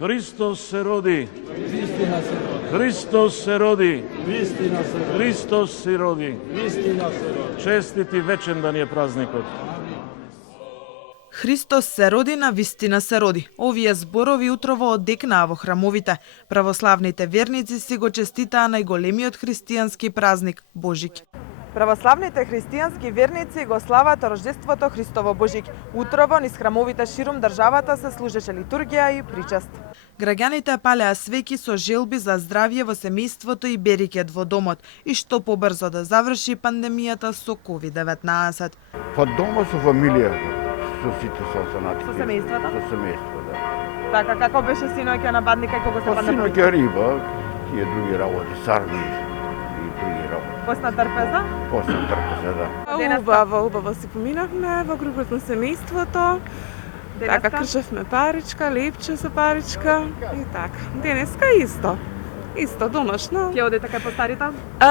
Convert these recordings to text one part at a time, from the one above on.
Христос се роди. Вистина се роди. Христос се роди. Вистина се роди. Христос се роди. Вистина се роди. Честит и вечен да ни е празникот. Христос се роди, на вистина се роди. Овие зборови утрово одекнаа во храмовите. Православните верници си го честитаа најголемиот христијански празник Божик. Православните христијански верници го слават Рождеството Христово Божик. Утрово низ храмовите ширум државата се служеше литургија и причест. Граѓаните палеа свеќи со желби за здравје во семејството и берикет во домот и што побрзо да заврши пандемијата со COVID-19. Па дома со фамилија, со сите со останатите. Со семејството? Со семејство, да. Така, како беше синоќа на бадника и кога се Па синоќа риба, тие други работи, сарни и други работи. Посна трпеза? После трпеза, да. Убаво си поминавме во кругот на семејството. Така, кршевме паричка, лепче со паричка и така. Денеска исто. Исто, домашно. Ќе одите кај постарите?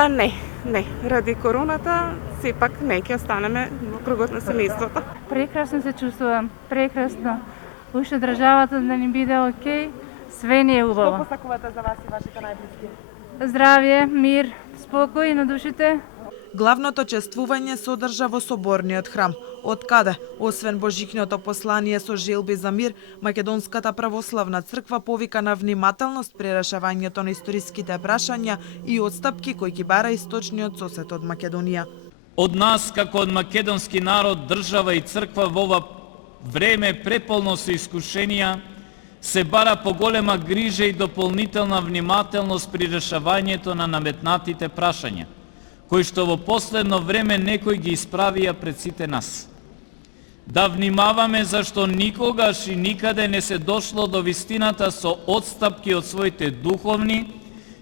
Не. Ради короната, сепак не ќе останеме во кругот на семејството. Прекрасно се чувствувам, прекрасно. Уште државата да ни биде окей, све ни е Што убаво. посакувате за вас и вашите најблиски? Здравје, мир, спокој на душите. Главното чествување се одржа во соборниот храм, од каде, освен божикното послание со желби за мир, Македонската православна црква повика на внимателност при решавањето на историските прашања и отстапки кои ги бара источниот сосед од Македонија. Од нас, како од македонски народ, држава и црква во ова време преполно со искушенија, се бара поголема грижа и дополнителна внимателност при решавањето на наметнатите прашања, кои што во последно време некои ги исправија пред сите нас. Да внимаваме зашто никогаш и никаде не се дошло до вистината со отстапки од своите духовни,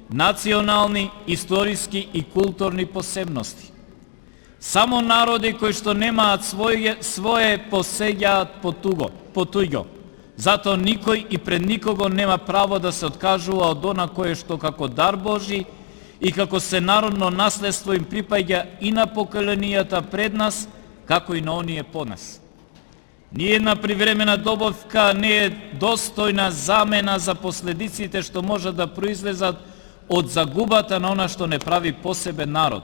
национални, историски и културни посебности. Само народи кои што немаат свое посеѓаат по туѓо. Затоа никој и пред никого нема право да се откажува од она кое што како дар Божи и како сенародно наследство им припаѓа и на поколенијата пред нас, како и на оние по нас. Ниедна привремена добавка не е достојна замена за последиците што може да произлезат од загубата на она што не прави посебен народ,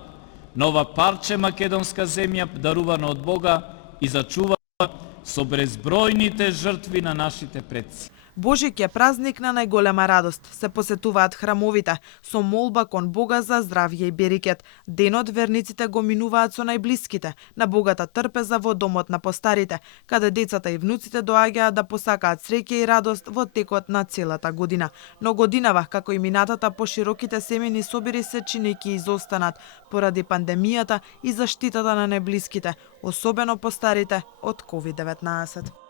на ова парче македонска земја дарувана од Бога и зачува со безбројните жртви на нашите предци. Божик е празник на најголема радост. Се посетуваат храмовите со молба кон Бога за здравје и берикет. Денот верниците го минуваат со најблиските, на богата трпеза во домот на постарите, каде децата и внуците доаѓаат да посакаат среќа и радост во текот на целата година. Но годинава, како и минатата, пошироките семени собири се чинејќи изостанат поради пандемијата и заштитата на најблиските, особено постарите од COVID-19.